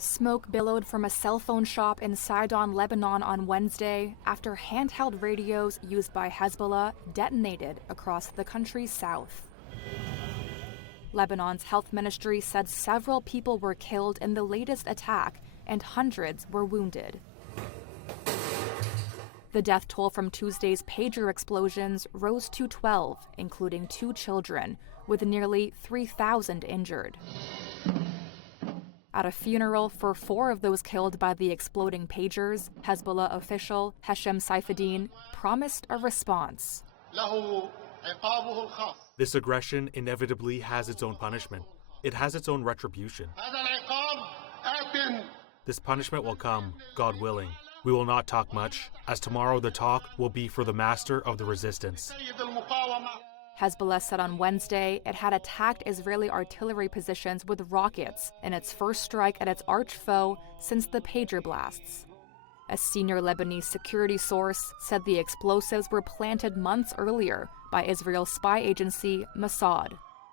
Smoke billowed from a cell phone shop in Sidon, Lebanon on Wednesday after handheld radios used by Hezbollah detonated across the country's south. Lebanon's health ministry said several people were killed in the latest attack and hundreds were wounded. The death toll from Tuesday's pager explosions rose to 12, including 2 children, with nearly 3,000 injured. At a funeral for 4 of those killed by the exploding pagers, Hezbollah official Heshem Saifuddin promised a response. This aggression inevitably has its own punishment. It has its own retribution. This punishment will come, God willing. We will not talk much, as tomorrow the talk will be for the master of the resistance. Hezbollah said on Wednesday it had attacked Israeli artillery positions with rockets in its first strike at its arch foe since the pager blasts. A senior Lebanese security source said the explosives were planted months earlier by Israel's spy agency, Mossad.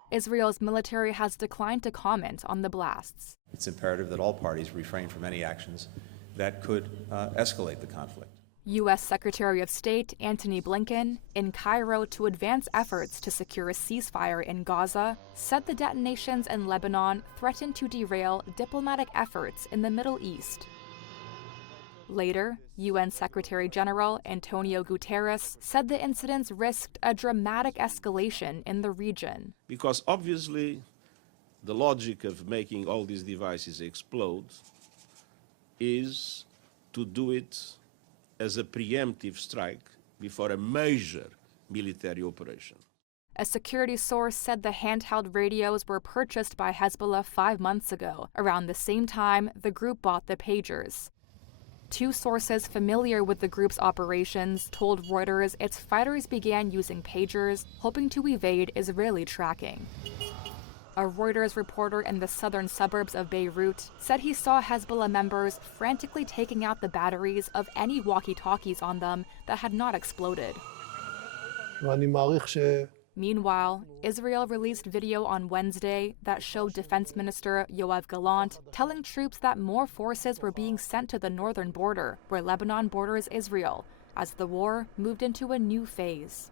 Israel's military has declined to comment on the blasts. It's imperative that all parties refrain from any actions that could escalate the conflict. U.S. Secretary of State Antony Blinken, in Cairo to advance efforts to secure a ceasefire in Gaza, said the detonations in Lebanon threatened to derail diplomatic efforts in the Middle East. Later, UN Secretary General Antonio Guterres said the incidents risked a dramatic escalation in the region. Because obviously, the logic of making all these devices explode is to do it as a preemptive strike before a major military operation. A security source said the handheld radios were purchased by Hezbollah 5 months ago, around the same time the group bought the pagers. 2 sources familiar with the group's operations told Reuters its fighters began using pagers, hoping to evade Israeli tracking. A Reuters reporter in the southern suburbs of Beirut said he saw Hezbollah members frantically taking out the batteries of any walkie-talkies on them that had not exploded. Meanwhile, Israel released video on Wednesday that showed Defense Minister Yoav Gallant telling troops that more forces were being sent to the northern border, where Lebanon borders Israel, as the war moved into a new phase.